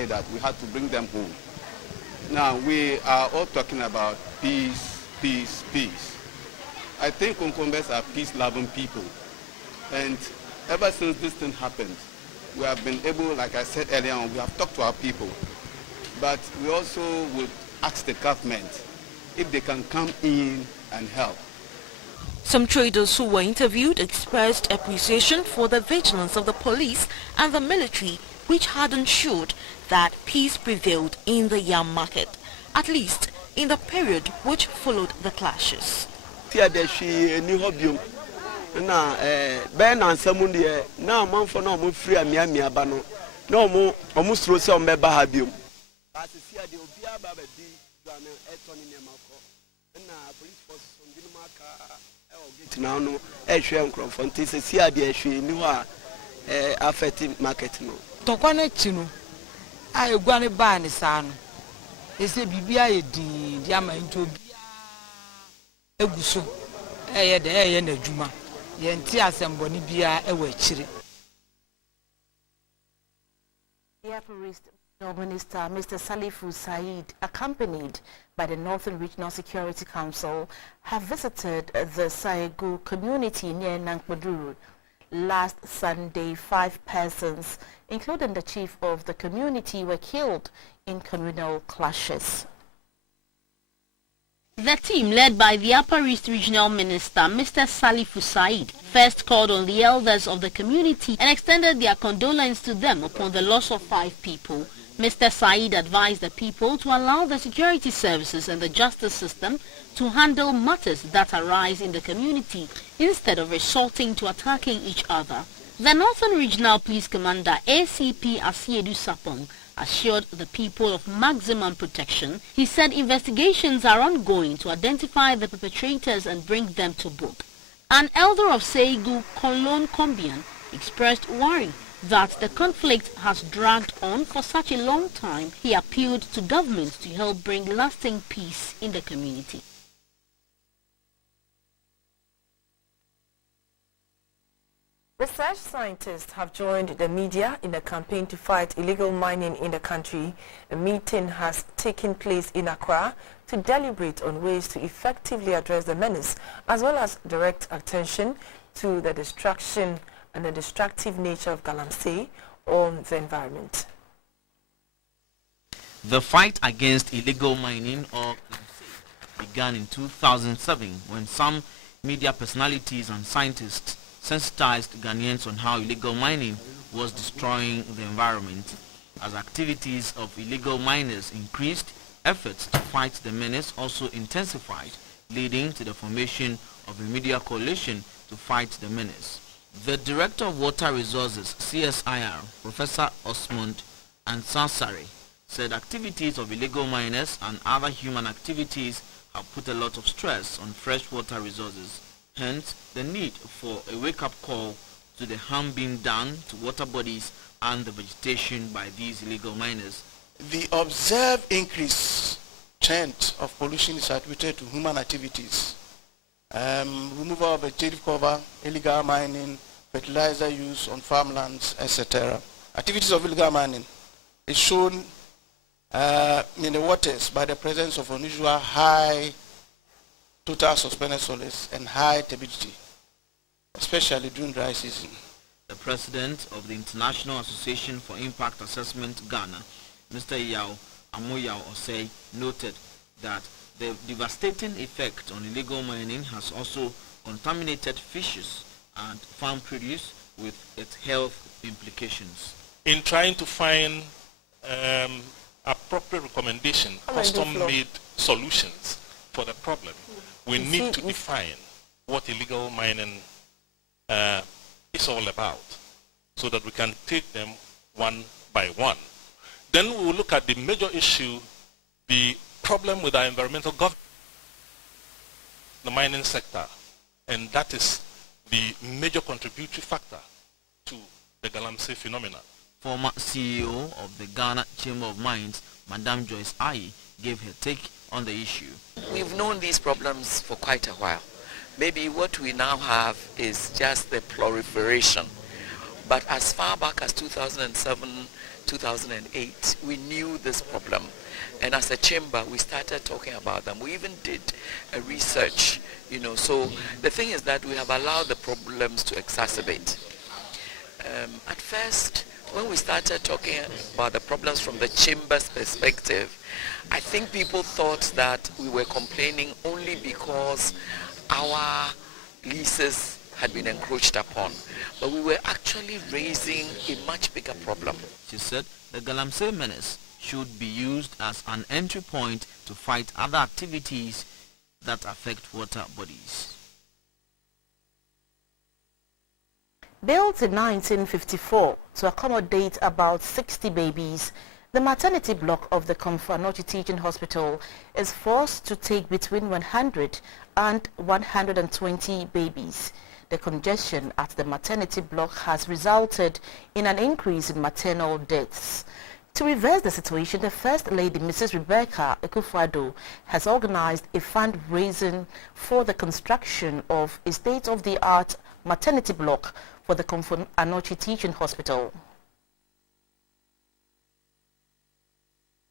justify that. We had to bring them home. Now, we are all talking about peace, peace, peace. I think Konkombes are peace-loving people. And ever since this thing happened, we have been able, like I said earlier on, we have talked to our people. But we also would ask the government if they can come in and help. Some traders who were interviewed expressed appreciation for the vigilance of the police and the military, which had ensured that peace prevailed in the yam market, at least in the period which followed the clashes. Now no from this affecting market no tokwane chino I gwane ba ni sa no ese bibia ye din dia ma nto bia eguso eye de eye na adwuma ye nti asembo ni bia e wa chire. The Regional Minister, Mr. Salifu Said, accompanied by the Northern Regional Security Council, have visited the Saegu community near Nankmaduru. Last Sunday, 5 persons, including the chief of the community, were killed in communal clashes. The team, led by the Upper East Regional Minister, Mr. Salifu Said, first called on the elders of the community and extended their condolence to them upon the loss of 5 people. Mr. Said advised the people to allow the security services and the justice system to handle matters that arise in the community instead of resorting to attacking each other. The Northern Regional Police Commander, ACP Asiedu Sapong, assured the people of maximum protection. He said investigations are ongoing to identify the perpetrators and bring them to book. An elder of Seigu, Kolon Kombian, expressed worry that the conflict has dragged on for such a long time. He appealed to government to help bring lasting peace in the community. Research scientists have joined the media in a campaign to fight illegal mining in the country. A meeting has taken place in Accra to deliberate on ways to effectively address the menace, as well as direct attention to the destruction and the destructive nature of galamsey on the environment. The fight against illegal mining, or began in 2007 when some media personalities and scientists sensitized Ghanaians on how illegal mining was destroying the environment. As activities of illegal miners increased, efforts to fight the menace also intensified, leading to the formation of a media coalition to fight the menace. The Director of Water Resources, CSIR, Professor Osmond Ansansari, said activities of illegal miners and other human activities have put a lot of stress on freshwater resources. Hence, the need for a wake-up call to the harm being done to water bodies and the vegetation by these illegal miners. The observed increase trend of pollution is attributed to human activities. Removal of vegetative cover, illegal mining, fertilizer use on farmlands, etc. Activities of illegal mining is shown in the waters by the presence of unusual high total suspended solids and high turbidity, especially during dry season. The president of the International Association for Impact Assessment, Ghana, Mr. Yao Amoyao Osei, noted that the devastating effect on illegal mining has also contaminated fishes and farm produce with its health implications. In trying to find appropriate recommendation, custom-made solutions for the problem, we need to define what illegal mining is all about so that we can take them one by one. Then we will look at the major issue, the problem with our environmental governance, the mining sector, and that is the major contributory factor to the galamsey phenomenon. Former CEO of the Ghana Chamber of Mines, Madame Joyce Ayi, gave her take on the issue. We've known these problems for quite a while. Maybe what we now have is just the proliferation. But as far back as 2007 2008, we knew this problem. And as a chamber, we started talking about them. We even did a research, So the thing is that we have allowed the problems to exacerbate. At first, when we started talking about the problems from the chamber's perspective, I think people thought that we were complaining only because our leases had been encroached upon. But we were actually raising a much bigger problem. She said the Galamsey menace should be used as an entry point to fight other activities that affect water bodies. Built in 1954 to accommodate about 60 babies, the maternity block of the Komfo Teaching Hospital is forced to take between 100 and 120 babies. The congestion at the maternity block has resulted in an increase in maternal deaths. To reverse the situation, the First Lady, Mrs. Rebecca Ekufuado, has organized a fundraising for the construction of a state-of-the-art maternity block for the Komfo Teaching Hospital.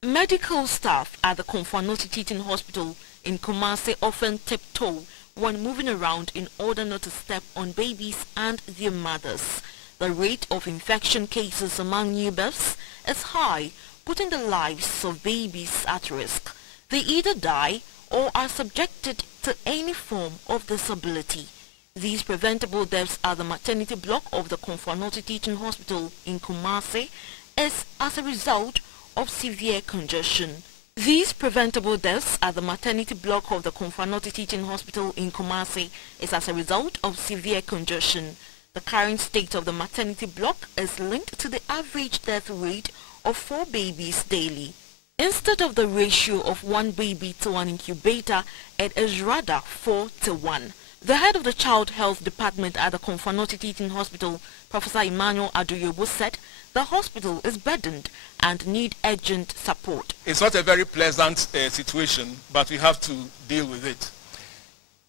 Medical staff at the Komfo Teaching Hospital in Kumasi often tiptoe when moving around in order not to step on babies and their mothers. The rate of infection cases among new births is high, putting the lives of babies at risk. They either die or are subjected to any form of disability. These preventable deaths at the maternity block of the Komfo Teaching Hospital in Kumasi is as a result of severe congestion. These preventable deaths at the maternity block of the Komfo Teaching Hospital in Kumasi is as a result of severe congestion. The current state of the maternity block is linked to the average death rate of 4 babies daily. Instead of the ratio of 1 baby to an incubator, it is rather 4 to 1. The head of the Child Health Department at the Komfo Teaching Hospital, Professor Emmanuel Aduyobo, said the hospital is burdened and need urgent support. It's not a very pleasant situation, but we have to deal with it.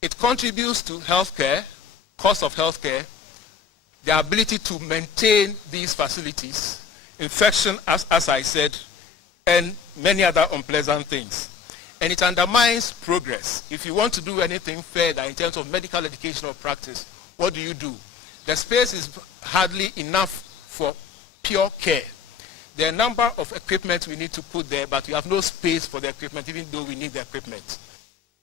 It contributes to healthcare, cost of healthcare, the ability to maintain these facilities, infection, as I said, and many other unpleasant things. And it undermines progress. If you want to do anything further in terms of medical education or practice, what do? The space is hardly enough for pure care. There are a number of equipment we need to put there, but we have no space for the equipment, even though we need the equipment.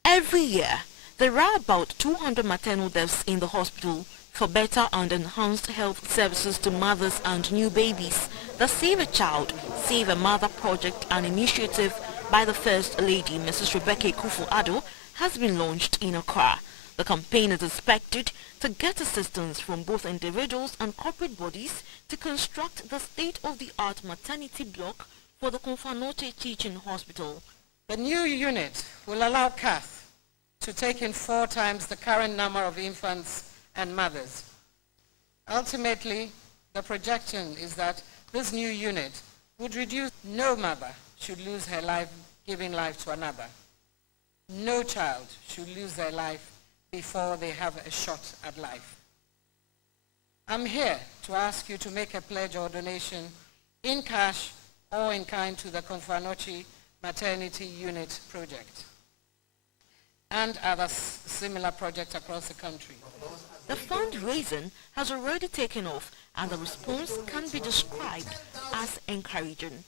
Every year, there are about 200 maternal deaths in the hospital. For better and enhanced health services to mothers and new babies, the Save a Child, Save a Mother project, an initiative by the First Lady, Mrs. Rebecca Ekufuado, has been launched in Accra. The campaign is expected to get assistance from both individuals and corporate bodies to construct the state-of-the-art maternity block for the Komfo Teaching Hospital. The new unit will allow CAF to take in 4 times the current number of infants and mothers. Ultimately, the projection is that this new unit would reduce. No mother should lose her life giving life to another. No child should lose their life before they have a shot at life. I'm here to ask you to make a pledge or donation in cash or in kind to the Komfo Maternity Unit project and other similar projects across the country. The fundraising has already taken off and the response can be described as encouraging.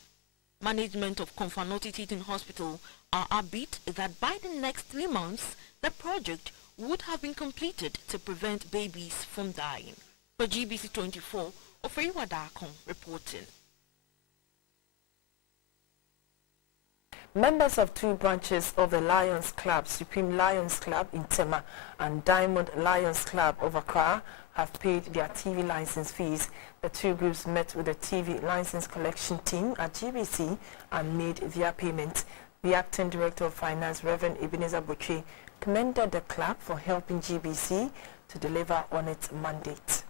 Management of Komfo Teaching Hospital are upbeat that by the next 3 months, the project would have been completed to prevent babies from dying. For GBC24, Ofeiwa Dakon reporting. Members of 2 branches of the Lions Club, Supreme Lions Club in Tema and Diamond Lions Club of Accra, have paid their TV license fees. The 2 groups met with the TV license collection team at GBC and made their payment. The Acting Director of Finance, Reverend Ebenezer Butchie, commended the club for helping GBC to deliver on its mandate.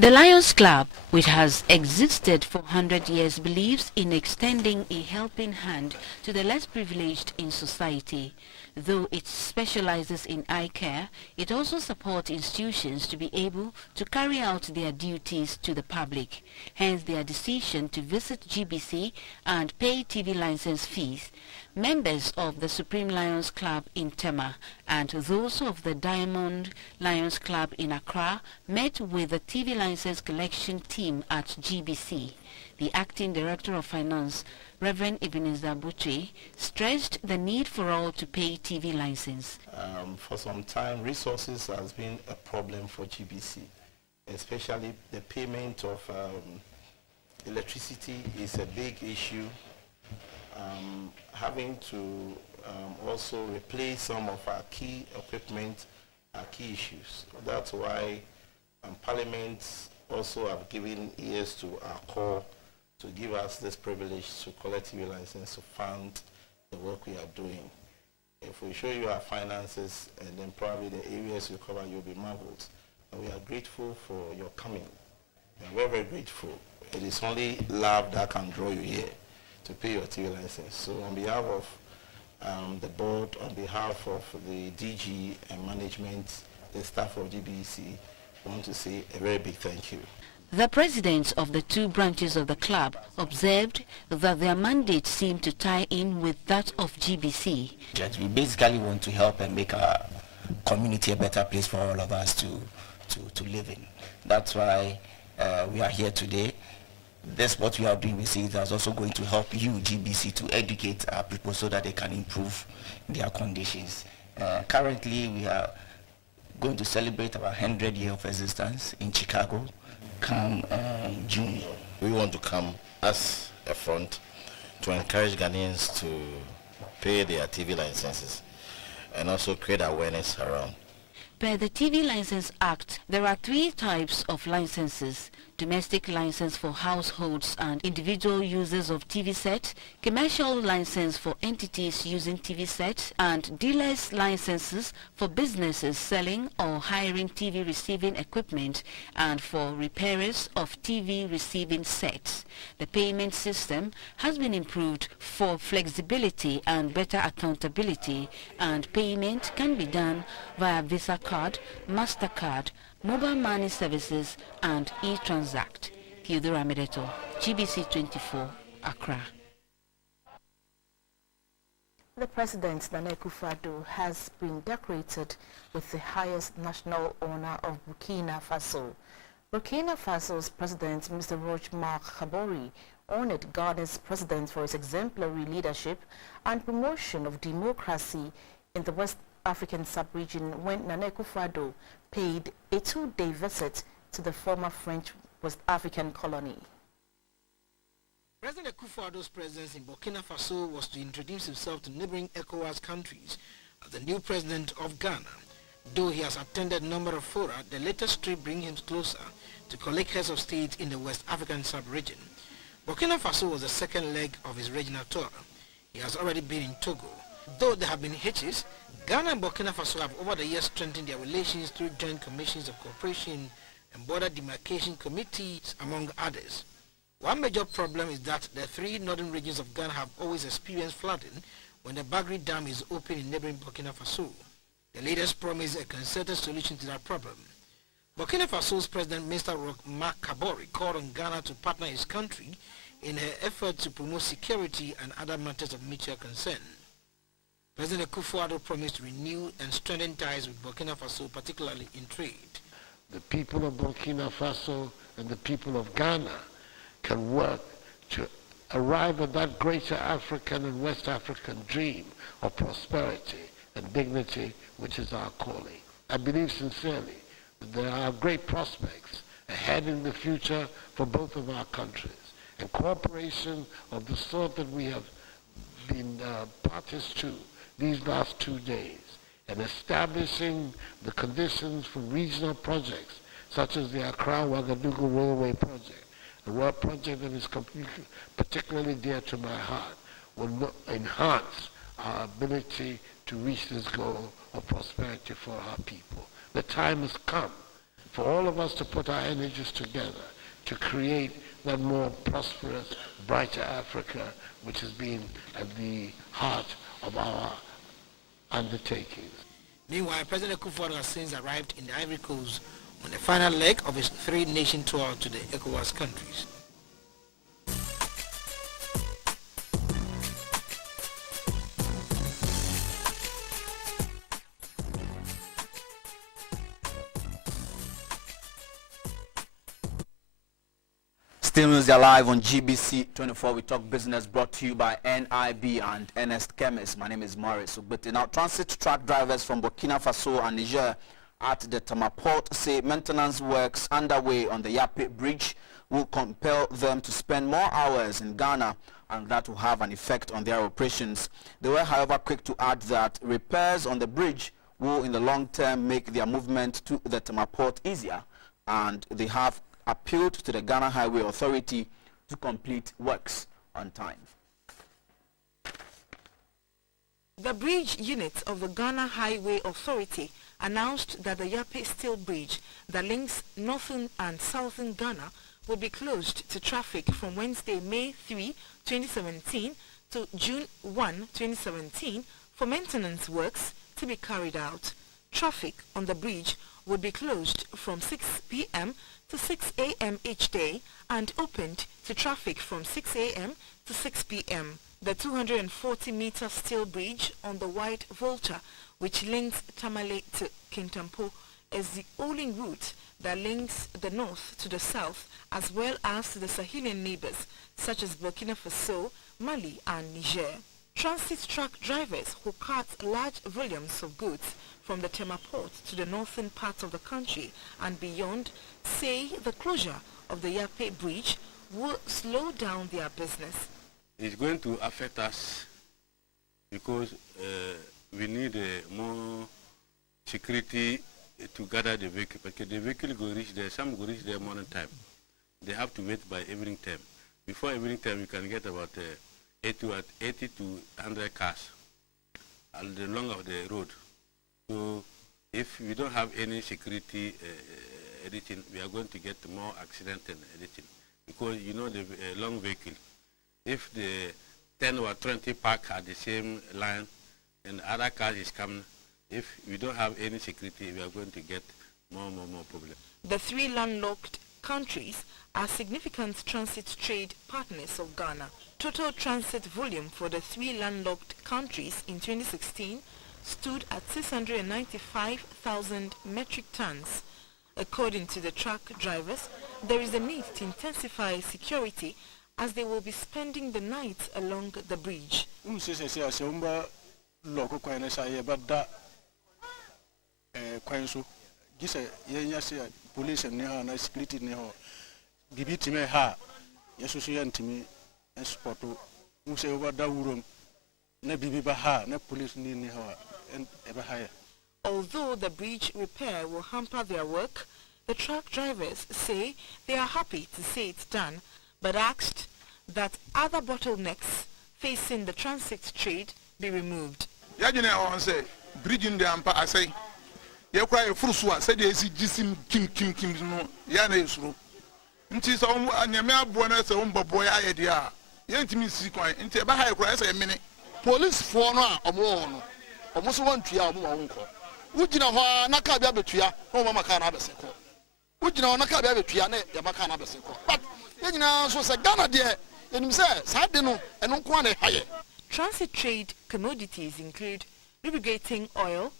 The Lions Club, which has existed for 100 years, believes in extending a helping hand to the less privileged in society. Though it specializes in eye care, it also supports institutions to be able to carry out their duties to the public. Hence their decision to visit GBC and pay TV license fees. Members of the Supreme Lions Club in Tema and those of the Diamond Lions Club in Accra met with the TV license collection team at GBC. The Acting Director of Finance, Reverend Ebenezer Butchie, stressed the need for all to pay TV license. For some time, resources has been a problem for GBC, especially the payment of electricity is a big issue. Having to also replace some of our key equipment are key issues. That's why Parliament also have given ears to our call to give us this privilege to collect TV license to fund the work we are doing. If we show you our finances and then probably the areas you cover, you'll be marveled. And we are grateful for your coming. We are very, very grateful. It is only love that can draw you here to pay your TV license. So on behalf of the board, on behalf of the DG and management, the staff of GBC, I want to say a very big thank you. The presidents of the two branches of the club observed that their mandate seemed to tie in with that of GBC. We basically want to help and make our community a better place for all of us to live in. That's why we are here today. That's what we are doing. We see it as also going to help you, GBC, to educate our people so that they can improve their conditions. Currently, we are going to celebrate our 100 year of existence in Chicago come June. We want to come as a front to encourage Ghanaians to pay their TV licenses and also create awareness around. Per the TV License Act, there are 3 types of licenses: domestic license for households and individual users of TV sets, commercial license for entities using TV sets, and dealers licenses for businesses selling or hiring TV receiving equipment and for repairers of TV receiving sets. The payment system has been improved for flexibility and better accountability, and payment can be done via Visa card, MasterCard, mobile money services, and e-transact. Theodore Amedeto, GBC24, Accra. The President, Nana Akufo-Addo, has been decorated with the highest national honor of Burkina Faso. Burkina Faso's President, Mr. Roch-Marc Kabore, honored Ghana's President for his exemplary leadership and promotion of democracy in the West African sub-region when Nana Akufo-Addo paid a 2-day visit to the former French West African colony. President Akufo-Addo's presence in Burkina Faso was to introduce himself to neighboring ECOWAS countries as the new president of Ghana. Though he has attended a number of fora, the latest trip brings him closer to collect heads of state in the West African sub-region. Burkina Faso was the second leg of his regional tour. He has already been in Togo. Though there have been hitches, Ghana and Burkina Faso have over the years strengthened their relations through joint commissions of cooperation and border demarcation committees, among others. One major problem is that the 3 northern regions of Ghana have always experienced flooding when the Bagri Dam is open in neighboring Burkina Faso. The leaders promise a concerted solution to that problem. Burkina Faso's President, Mr. Roch-Marc Kabore, called on Ghana to partner his country in her effort to promote security and other matters of mutual concern. President Akufo-Addo promised to renew and strengthen ties with Burkina Faso, particularly in trade. The people of Burkina Faso and the people of Ghana can work to arrive at that greater African and West African dream of prosperity and dignity, which is our calling. I believe sincerely that there are great prospects ahead in the future for both of our countries, and cooperation of the sort that we have been parties to these last 2 days, and establishing the conditions for regional projects such as the Accra-Ouagadougou Railway Project, a rail project that is particularly dear to my heart, will enhance our ability to reach this goal of prosperity for our people. The time has come for all of us to put our energies together to create that more prosperous, brighter Africa, which has been at the heart of our undertakings. Meanwhile, President Kufuor has since arrived in the Ivory Coast on the final leg of his three-nation tour to the ECOWAS countries. Still news live on GBC24. We talk business, brought to you by NIB and Ernest Chemist. My name is Morris Ugbete. Now, transit truck drivers from Burkina Faso and Niger at the Tama port say maintenance works underway on the Yape bridge will compel them to spend more hours in Ghana, and that will have an effect on their operations. They were, however, quick to add that repairs on the bridge will in the long term make their movement to the Tama port easier, and they have appealed to the Ghana Highway Authority to complete works on time. The bridge unit of the Ghana Highway Authority announced that the Yape Steel Bridge that links northern and southern Ghana will be closed to traffic from Wednesday, May 3, 2017 to June 1, 2017 for maintenance works to be carried out. Traffic on the bridge would be closed from 6 p.m. to 6 a.m. each day and opened to traffic from 6 a.m. to 6 p.m. The 240-meter steel bridge on the White Volta, which links Tamale to Kintampo, is the only route that links the north to the south, as well as to the Sahelian neighbors such as Burkina Faso, Mali and Niger. Transit truck drivers who cart large volumes of goods from the Tema port to the northern part of the country and beyond say the closure of the Yape bridge will slow down their business. It's going to affect us because we need more security to gather the vehicle, because the vehicle go reach there, some go reach there morning time. They have to wait by evening time. Before evening time, you can get about 80 to 100 cars along the long of the road. So if we don't have any security editing, we are going to get more accident and editing, because you know the long vehicle, if the 10 or 20 park at the same line and other cars is coming, if we don't have any security, we are going to get more problems. The three landlocked countries are significant transit trade partners of Ghana. Total transit volume for the three landlocked countries in 2016 stood at 695,000 metric tons. According to the truck drivers, there is a need to intensify security as they will be spending the night along the bridge. Although the bridge repair will hamper their work, the truck drivers say they are happy to see it done, but asked that other bottlenecks facing the transit trade be removed. Bridge in the ampa I say you cry a fruit said yes jisim kim no ya na esuro nti so anyame aboa say boy ayedia yentimi si kwan nti e ba ha ekura say mini police for no a omo so wantua omo wonko wugina ho na ka bia betua no mama ka na abese ko wugina ho na ka bia betua na ya maka na abese ko but yenyina so say Ghana de enim say sa de no eno nko na haye. Transit trade commodities include lubricating oil,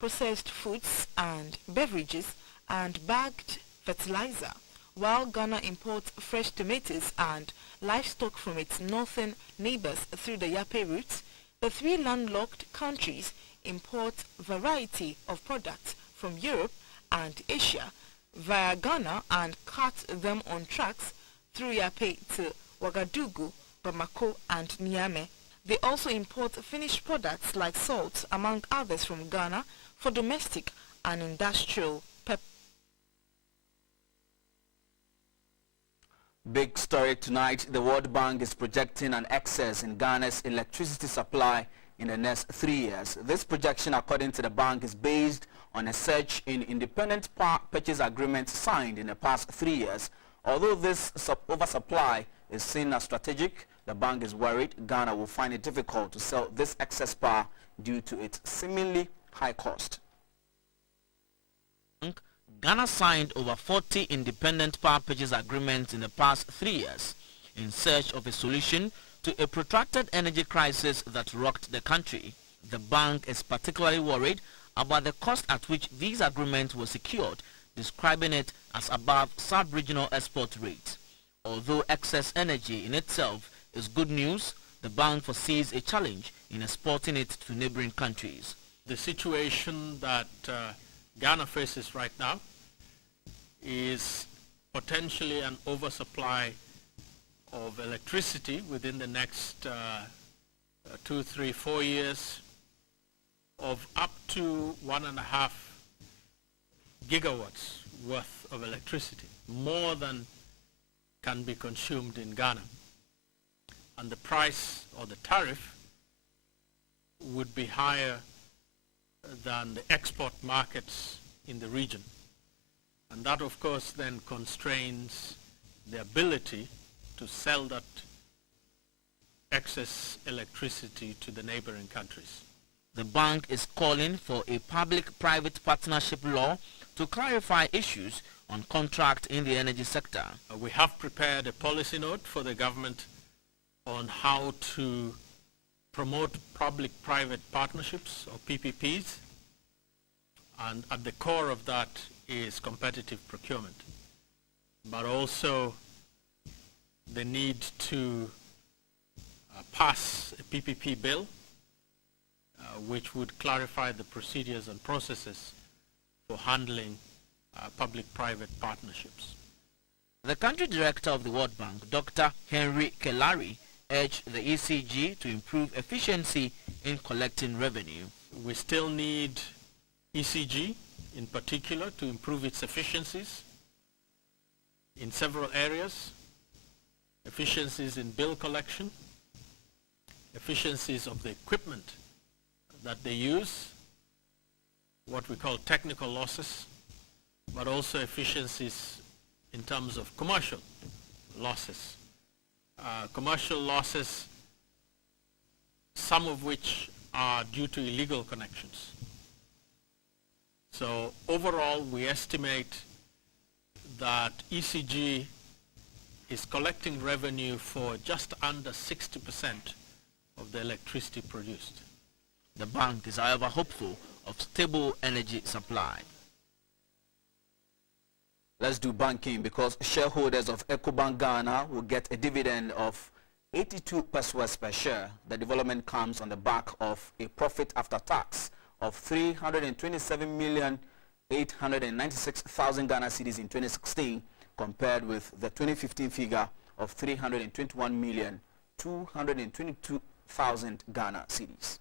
processed foods and beverages, and bagged fertilizer, while Ghana imports fresh tomatoes and livestock from its northern neighbors through the Yape route. The three landlocked countries import a variety of products from Europe and Asia via Ghana and cart them on trucks through Yape to Ouagadougou, Bamako and Niamey. They also import finished products like salt, among others, from Ghana for domestic and industrial purposes. Big story tonight. The World Bank is projecting an excess in Ghana's electricity supply in the next 3 years. This projection, according to the bank, is based on a surge in independent power purchase agreements signed in the past 3 years. Although this oversupply is seen as strategic, the bank is worried Ghana will find it difficult to sell this excess power due to its seemingly high cost. Ghana signed over 40 independent power purchase agreements in the past 3 years in search of a solution to a protracted energy crisis that rocked the country. The bank is particularly worried about the cost at which these agreements were secured, describing it as above sub-regional export rates. Although excess energy in itself is good news, the bank foresees a challenge in exporting it to neighboring countries. The situation that Ghana faces right now is potentially an oversupply of electricity within the next 2, 3, 4 years of up to 1.5 gigawatts worth of electricity, more than can be consumed in Ghana. And the price or the tariff would be higher than the export markets in the region. And that, of course, then constrains the ability to sell that excess electricity to the neighboring countries. The bank is calling for a public-private partnership law to clarify issues on contract in the energy sector. We have prepared a policy note for the government on how to promote public-private partnerships or PPPs, and at the core of that is competitive procurement, but also the need to pass a PPP bill which would clarify the procedures and processes for handling public-private partnerships. The country director of the World Bank, Dr. Henry Kelari, urged the ECG to improve efficiency in collecting revenue. We still need ECG in particular to improve its efficiencies in several areas: efficiencies in bill collection, efficiencies of the equipment that they use, what we call technical losses, but also efficiencies in terms of commercial losses. Commercial losses, some of which are due to illegal connections. So overall, we estimate that ECG is collecting revenue for just under 60% of the electricity produced. The bank is, however, hopeful of stable energy supply. Let's do banking, because shareholders of EcoBank Ghana will get a dividend of 82 pesos per share. The development comes on the back of a profit after tax of 327,896,000 Ghana cedis in 2016, compared with the 2015 figure of 321,222,000 Ghana cedis.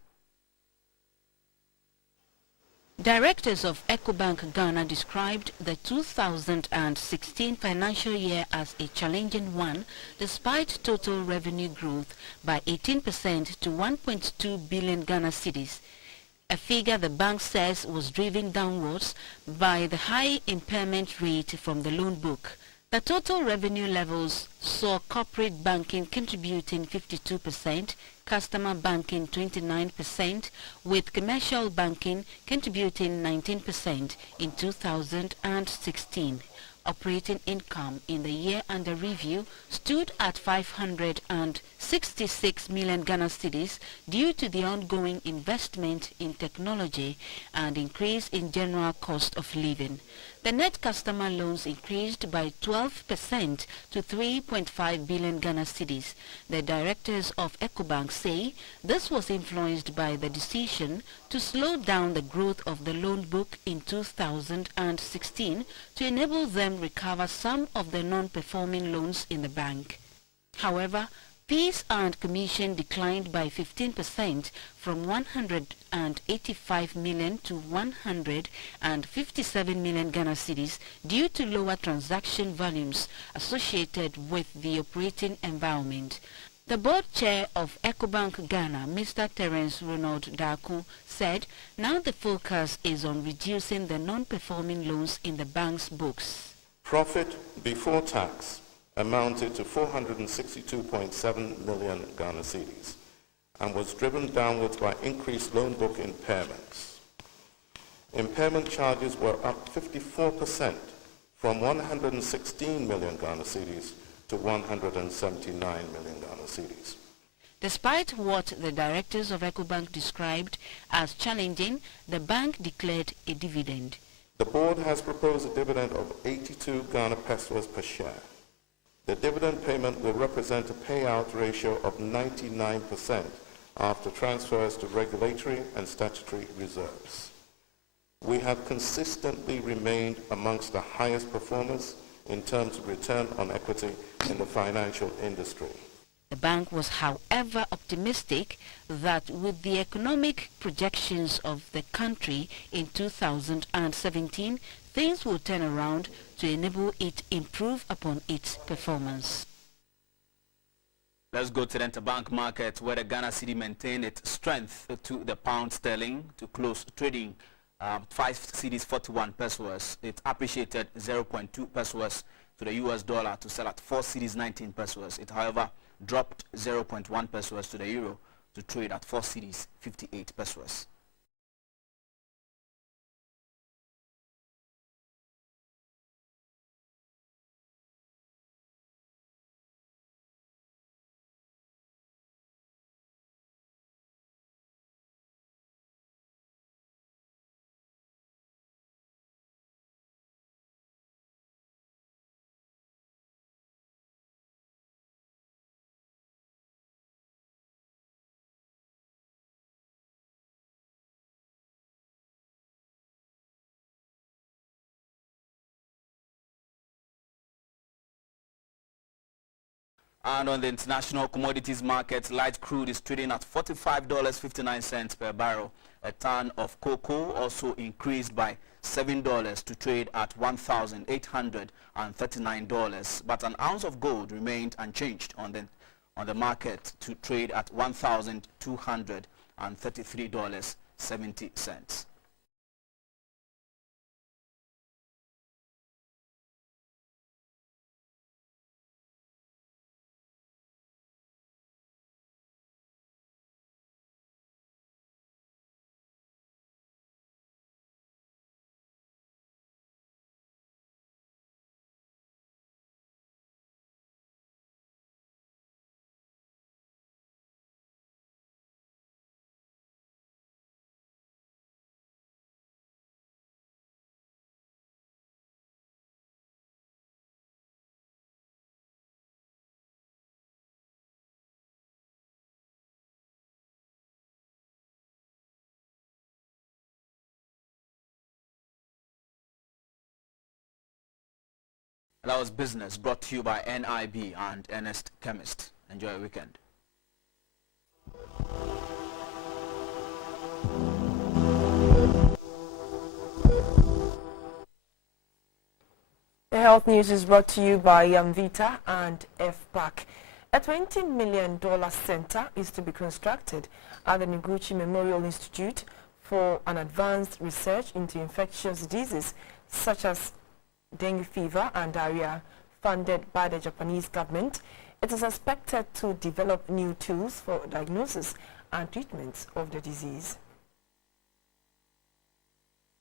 Directors of EcoBank Ghana described the 2016 financial year as a challenging one, despite total revenue growth by 18% to 1.2 billion Ghana cedis, a figure the bank says was driven downwards by the high impairment rate from the loan book. The total revenue levels saw corporate banking contributing 52%, customer banking 29%, with commercial banking contributing 19% in 2016. Operating income in the year under review stood at 566 million Ghana cedis due to the ongoing investment in technology and increase in general cost of living. The net customer loans increased by 12% to 3.5 billion Ghana cedis. The directors of EcoBank say this was influenced by the decision to slow down the growth of the loan book in 2016 to enable them recover some of the non-performing loans in the bank. However, fees and commission declined by 15% from 185 million to 157 million Ghana cedis due to lower transaction volumes associated with the operating environment. The board chair of EcoBank Ghana, Mr. Terence Ronald Daku, said now the focus is on reducing the non-performing loans in the bank's books. Profit before tax amounted to 462.7 million Ghana cedis and was driven downwards by increased loan book impairments. Impairment charges were up 54% from 116 million Ghana cedis to 179 million Ghana cedis. Despite what the directors of EcoBank described as challenging, the bank declared a dividend. The board has proposed a dividend of 82 Ghana pesos per share. The dividend payment will represent a payout ratio of 99% after transfers to regulatory and statutory reserves. We have consistently remained amongst the highest performers in terms of return on equity in the financial industry. The bank was, however, optimistic that with the economic projections of the country in 2017, things will turn around to enable it improve upon its performance. Let's go to the interbank market, where the Ghana cedi maintained its strength to the pound sterling to close trading 5 cedis 41 pesos. It appreciated 0.2 pesos to the US dollar to sell at 4 cedis 19 pesos. It, however, dropped 0.1 pesos to the euro to trade at 4 cedis 58 pesos. And on the international commodities market, light crude is trading at $45.59 per barrel. A ton of cocoa also increased by $7 to trade at $1,839. But an ounce of gold remained unchanged on the market to trade at $1,233.70. That was business brought to you by NIB and Ernest Chemist. Enjoy your weekend. The health news is brought to you by Yamvita and FPAC. A $20 million center is to be constructed at the Noguchi Memorial Institute for an advanced research into infectious diseases such as dengue fever and diarrhea, funded by the Japanese government. It is expected to develop new tools for diagnosis and treatment of the disease.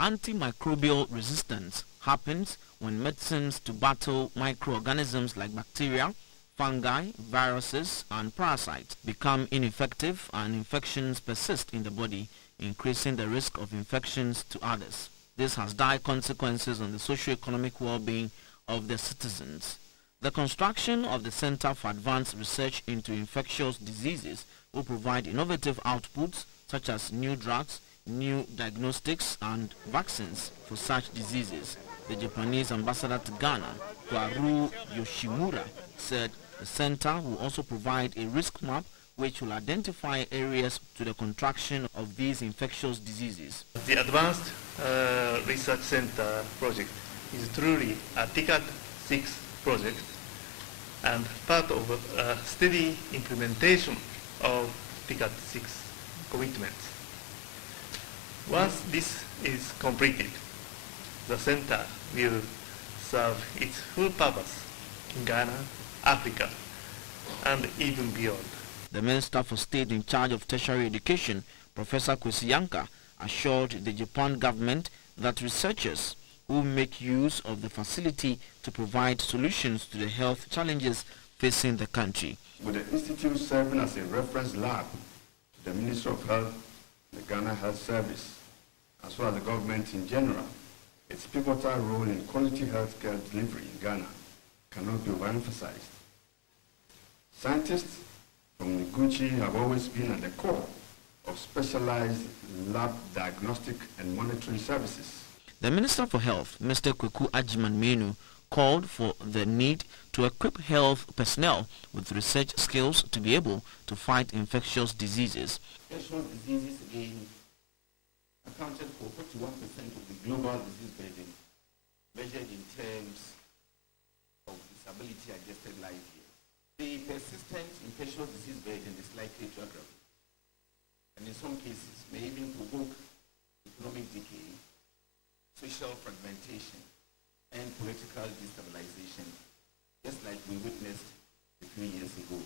Antimicrobial resistance happens when medicines to battle microorganisms like bacteria, fungi, viruses, and parasites become ineffective and infections persist in the body, increasing the risk of infections to others. This has dire consequences on the socio-economic well-being of the citizens. The construction of the Center for Advanced Research into Infectious Diseases will provide innovative outputs such as new drugs, new diagnostics, and vaccines for such diseases. The Japanese ambassador to Ghana, Kwaru Yoshimura, said the center will also provide a risk map which will identify areas to the contraction of these infectious diseases. The Advanced Research Center project is truly a Ticket 6 project and part of steady implementation of TICAD 6 commitments. Once this is completed, the center will serve its full purpose in Ghana, Africa, and even beyond. The Minister for State in charge of tertiary education, Professor Kwesi Yanka, assured the Japan government that researchers who make use of the facility to provide solutions to the health challenges facing the country. With the institute serving as a reference lab to the Ministry of Health, the Ghana Health Service, as well as the government in general, its pivotal role in quality healthcare delivery in Ghana cannot be overemphasized. Scientists from Noguchi have always been at the core of specialized lab diagnostic and monitoring services. The Minister for Health, Mr. Kweku Ajiman Menu, called for the need to equip health personnel with research skills to be able to fight infectious diseases. Infectious diseases again accounted for 41% of the global disease burden, measured in terms of disability-adjusted life years. The persistent infectious disease burden is likely to aggravate, and in some cases may even provoke economic decay, social fragmentation, and political destabilization, just like we witnessed a few years ago,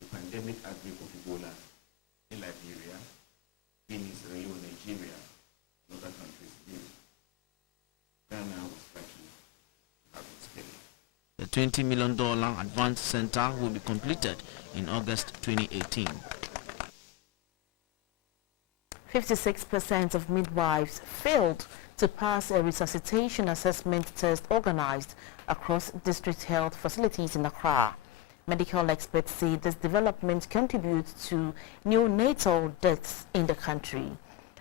the pandemic outbreak of Ebola in Liberia, Guinea, Sierra Leone, Nigeria, and other countries. Ghana was lucky to have its scale. The $20 million advanced center will be completed in August 2018. 56% of midwives failed to pass a resuscitation assessment test organized across district health facilities in Accra. Medical experts say this development contributes to neonatal deaths in the country.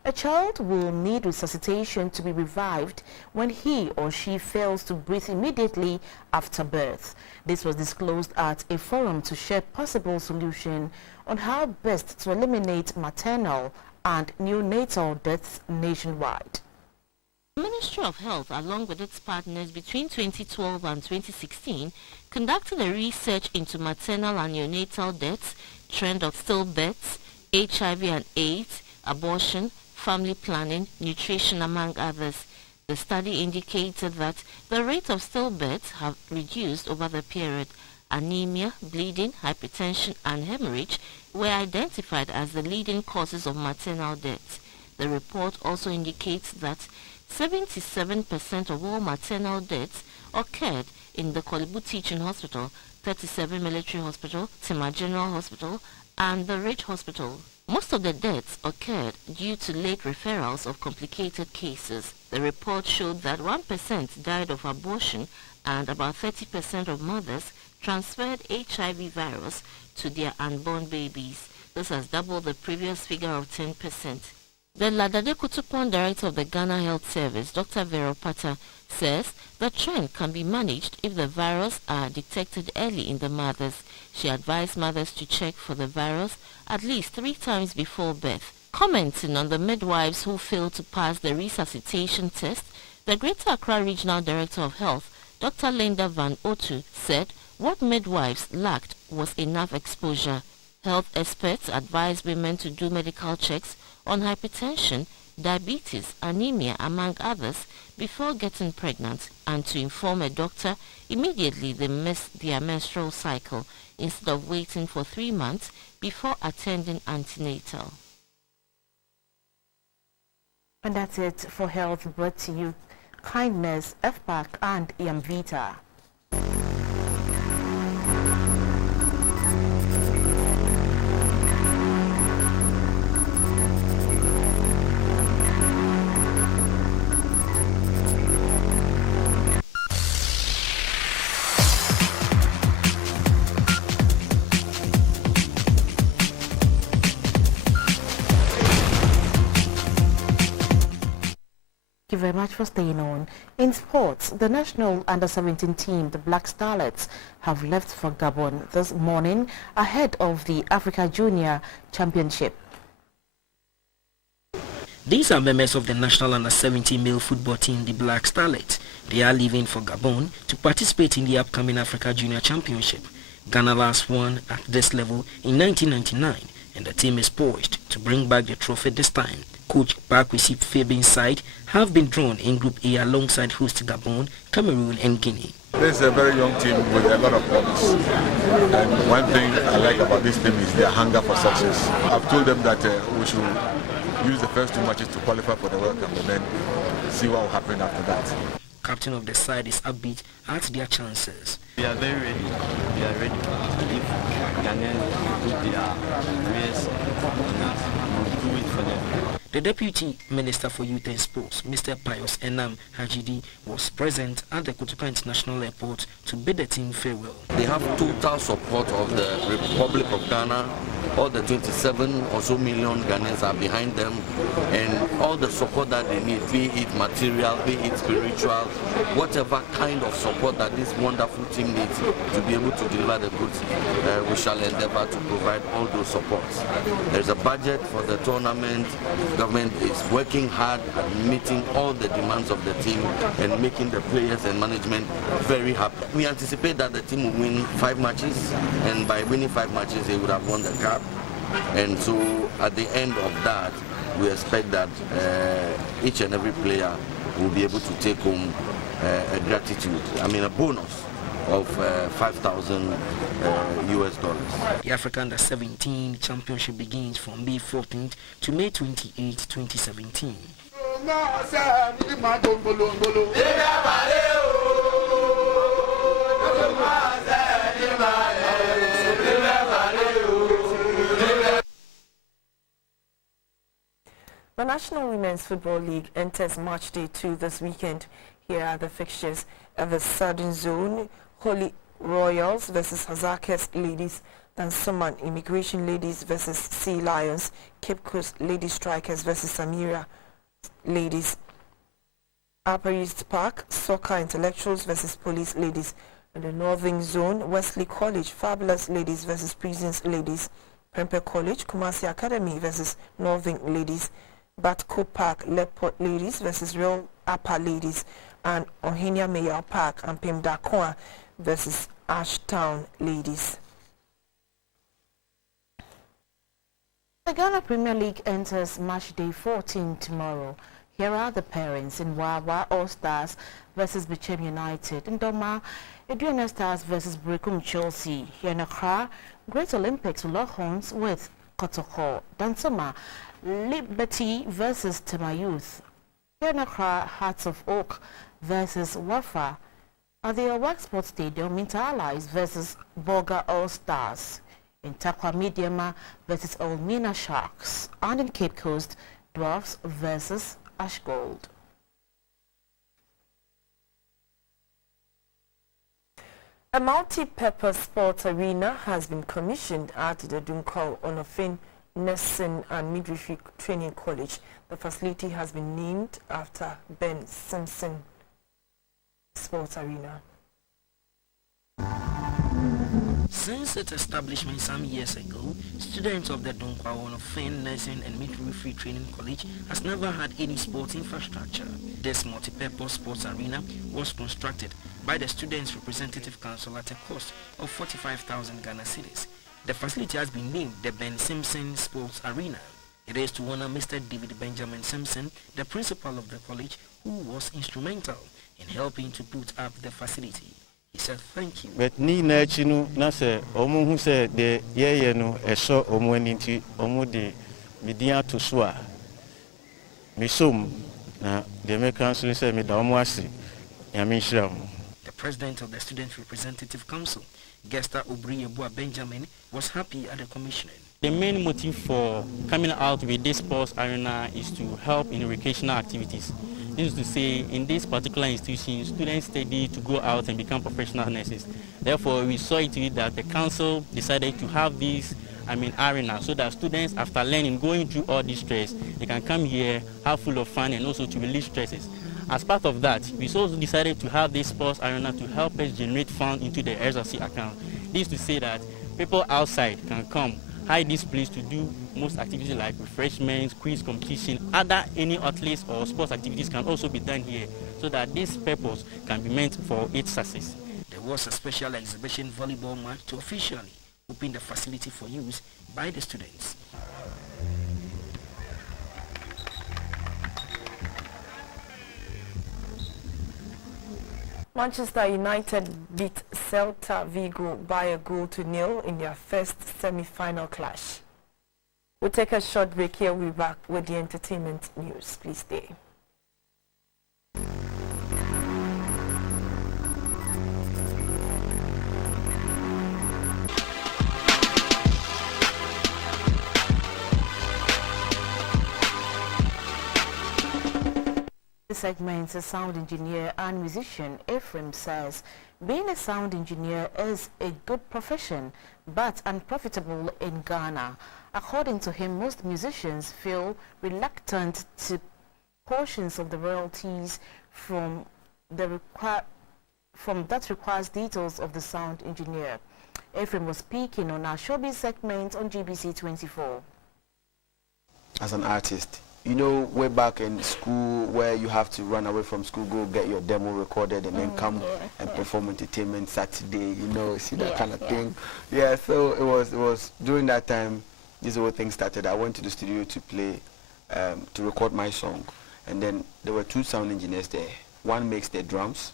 A child will need resuscitation to be revived when he or she fails to breathe immediately after birth. This was disclosed at a forum to share possible solution on how best to eliminate maternal and neonatal deaths nationwide. The Ministry of Health, along with its partners between 2012 and 2016, conducted a research into maternal and neonatal deaths, trend of stillbirths, HIV and AIDS, abortion, family planning, nutrition, among others. The study indicated that the rate of stillbirths have reduced over the period. Anemia, bleeding, hypertension and hemorrhage were identified as the leading causes of maternal deaths. The report also indicates that 77% of all maternal deaths occurred in the Kolebu Teaching Hospital, 37 Military Hospital, Tema General Hospital, and the Ridge Hospital. Most of the deaths occurred due to late referrals of complicated cases. The report showed that 1% died of abortion and about 30% of mothers transferred HIV virus to their unborn babies. This has doubled the previous figure of 10%. The Ladade Kutupon director of the Ghana Health Service, Dr. Vero Pata, says the trend can be managed if the virus are detected early in the mothers. She advised mothers to check for the virus at least 3 times before birth. Commenting on the midwives who failed to pass the resuscitation test, the Greater Accra Regional Director of Health, Dr. Linda Van Otu, said what midwives lacked was enough exposure. Health experts advise women to do medical checks on hypertension, diabetes, anemia, among others, before getting pregnant, and to inform a doctor immediately they miss their menstrual cycle instead of waiting for 3 months before attending antenatal. And that's it for health, brought to you Kindness, FPAC and Yamvita. Thank you very much for staying on. In sports, the national under-17 team, the Black Starlets, have left for Gabon this morning ahead of the Africa Junior Championship. These are members of the national under-17 male football team, the Black Starlets. They are leaving for Gabon to participate in the upcoming Africa Junior Championship. Ghana last won at this level in 1999, and the team is poised to bring back the trophy this time. Coach Bakwesi Fabin's side have been drawn in Group A alongside host Gabon, Cameroon and Guinea. This is a very young team with a lot of promise. And one thing I like about this team is their hunger for success. I've told them that we should use the first 2 matches to qualify for the World Cup and then see what will happen after that. Captain of the side is upbeat at their chances. We are very ready. We are ready. If Ghanaians put their race on us, we will do it for them. The Deputy Minister for Youth and Sports, Mr. Pius Enam Hajidi, was present at the Kotoka International Airport to bid the team farewell. They have total support of the Republic of Ghana. All the 27 or so million Ghanaians are behind them, and all the support that they need, be it material, be it spiritual, whatever kind of support that this wonderful team needs to be able to deliver the goods, we shall endeavor to provide all those supports. There's a budget for the tournament. The government is working hard at meeting all the demands of the team and making the players and management very happy. We anticipate that the team will win 5 matches, and by winning 5 matches, they would have won the cup. And so at the end of that, we expect that each and every player will be able to take home a bonus of $5,000 US. The Africa Under-17 Championship begins from May 14th to May 28, 2017. The National Women's Football League enters Match Day 2 this weekend. Here are the fixtures at the Southern Zone. Holy Royals versus Hazakes Ladies, Dansoman Immigration Ladies versus Sea Lions, Cape Coast Lady Strikers versus Samira Ladies, Upper East Park Soccer Intellectuals versus Police Ladies. In the Northern Zone, Wesley College Fabulous Ladies versus Prisons Ladies, Prempeh College Kumasi Academy versus Northern Ladies, Batco Park Leport Ladies versus Real Upper Ladies, and Ohenia Mayor Park and Pimdakoa versus Ashtown Ladies. The Ghana Premier League enters Match Day 14 tomorrow. Here are the parents in Wawa All Stars versus Bichem United. In Doma, Aduana Stars versus Brekum Chelsea. Here in Accra, Great Olympics will lock horns with Kotoko. Dansoma, Liberty versus Tema Youth. Here in Accra, Hearts of Oak versus Wafa. At the Awak Sports Stadium, Inter Allies versus Boga All Stars. In Takwa Mediama versus Elmina Sharks. And in Cape Coast, Dwarfs versus Ashgold. A multi-purpose sports arena has been commissioned at the Dunkau Onofin Nursing and Midwifery Training College. The facility has been named after Ben Simpson Sports Arena. Since its establishment some years ago, students of the Dunkwa Onofin Nursing and Midwifery Training College has never had any sports infrastructure. This multi-purpose sports arena was constructed by the Students' Representative Council at a cost of 45,000 Ghana cedis. The facility has been named the Ben Simpson Sports Arena. It is to honor Mr. David Benjamin Simpson, the principal of the college, who was instrumental in helping to put up the facility. He said thank you. But ni na chinu na se omo hu se de ye no eso omo ani nti omo de media to so a mesom na de me council say me da omo ase ya me hira. The president of the Student Representative Council, Gesta Obriyebua Benjamin, was happy at the commissioning. The main motive for coming out with this sports arena is to help in recreational activities. This is to say, in this particular institution, students study to go out and become professional nurses. Therefore, we saw it that the council decided to have this arena so that students, after learning, going through all this stress, they can come here, have full of fun, and also to release stresses. As part of that, we also decided to have this sports arena to help us generate funds into the SRC account. This is to say that people outside can come hire this place to do most activities like refreshments, quiz competition, any athletes or sports activities can also be done here so that this purpose can be meant for its success. There was a special exhibition volleyball match to officially open the facility for use by the students. Manchester United beat Celta Vigo by a goal to nil in their first semi-final clash. We'll take a short break here. We'll be back with the entertainment news. Please stay. Segment, a sound engineer and musician, Ephraim says being a sound engineer is a good profession but unprofitable in Ghana. According to him, most musicians feel reluctant to portions of the royalties from that requires details of the sound engineer. Ephraim was speaking on our showbiz segment on GBC24. As an artist, you know, way back in school where you have to run away from school, go get your demo recorded and then come and perform entertainment Saturday, you know, see that kind of thing. Yeah, so it was during that time this whole thing started. I went to the studio to play, to record my song, and then there were two sound engineers there. One makes the drums,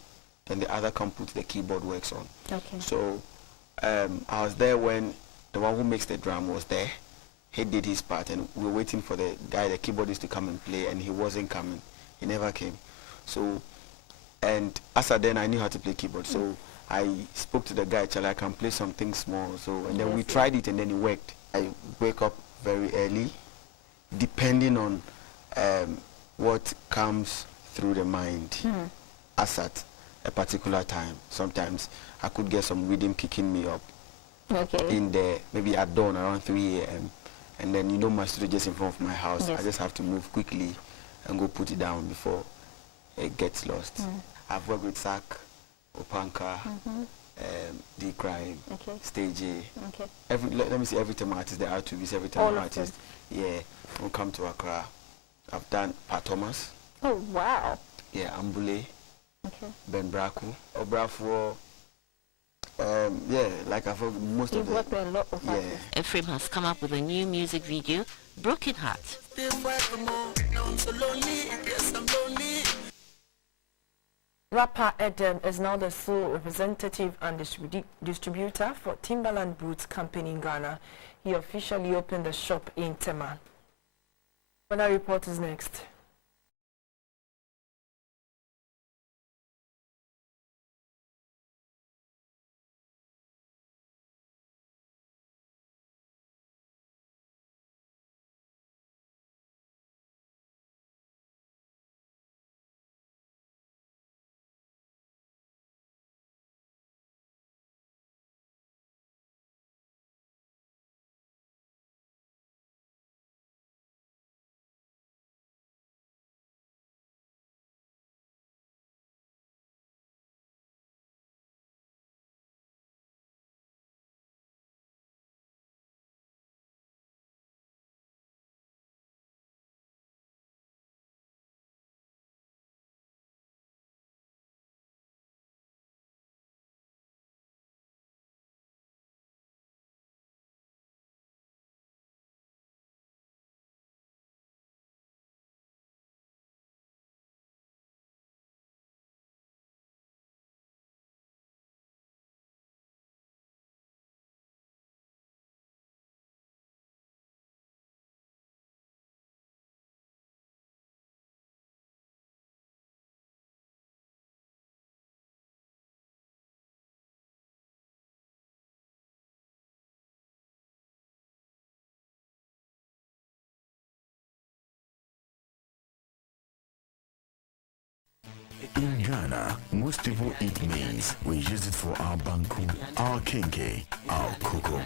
and the other can put the keyboard works on. Okay. So I was there when the one who makes the drum was there. He did his part, and we were waiting for the guy, the keyboardist, to come and play, and he wasn't coming. He never came. So, and as then I knew how to play keyboard, so I spoke to the guy, Charlie, I can play something small. So, and then we tried it, and then it worked. I wake up very early, depending on what comes through the mind as at a particular time. Sometimes I could get some rhythm kicking me up in the, maybe at dawn around 3 a.m. And then, you know, my studio just in front of my house. I just have to move quickly and go put it down before it gets lost. I've worked with Sack, Opanka, D Crime, Stage A. Let me see, every time artist, the R2Bs, every time artist. Yeah, we'll come to Accra. I've done Pat Thomas. Oh, wow. Yeah, Ambule. Ben Braku. Obrafo. Yeah, like I've heard most of worked with a lot of artists. Ephraim has come up with a new music video, Broken Heart. Rapper Eden is now the sole representative and distributor for Timberland Boots Company in Ghana. He officially opened the shop in Tema. When our report is next. In Ghana, most people eat maize. We use it for our banku, our kenke, our cocoa,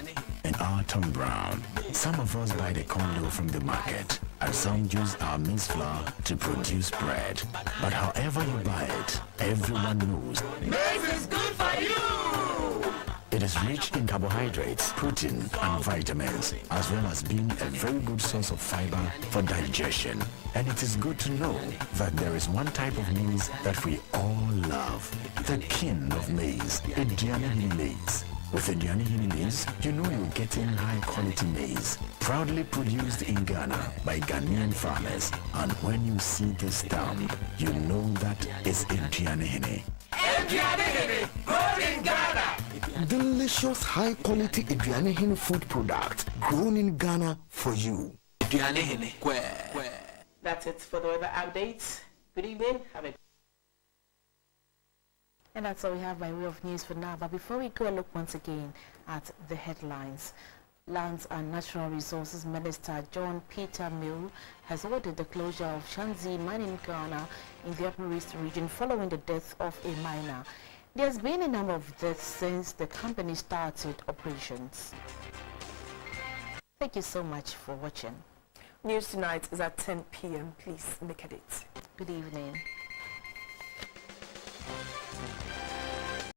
and our Tom Brown. Some of us buy the corn from the market, and some use our maize flour to produce bread. But however you buy it, everyone knows maize is good for you! It is rich in carbohydrates, protein, and vitamins, as well as being a very good source of fiber for digestion. And it is good to know that there is one type of maize that we all love, the king of maize, Aduane maize. With Aduane maize, you know you're getting high-quality maize, proudly produced in Ghana by Ghanaian farmers. And when you see this stamp, you know that it's Aduane. Aduane, grown in Ghana. Delicious, high-quality Aduane food product, grown in Ghana for you. Aduane, where? That's it for the weather updates. Good evening. Have a And that's all we have by way of news for now. But before we go, look once again at the headlines. Lands and Natural Resources Minister John Peter Mill has ordered the closure of Shanzi Mining in Ghana in the Upper East region following the death of a miner. There's been a number of deaths since the company started operations. Thank you so much for watching. News tonight is at 10 p.m. Please make it. Good evening.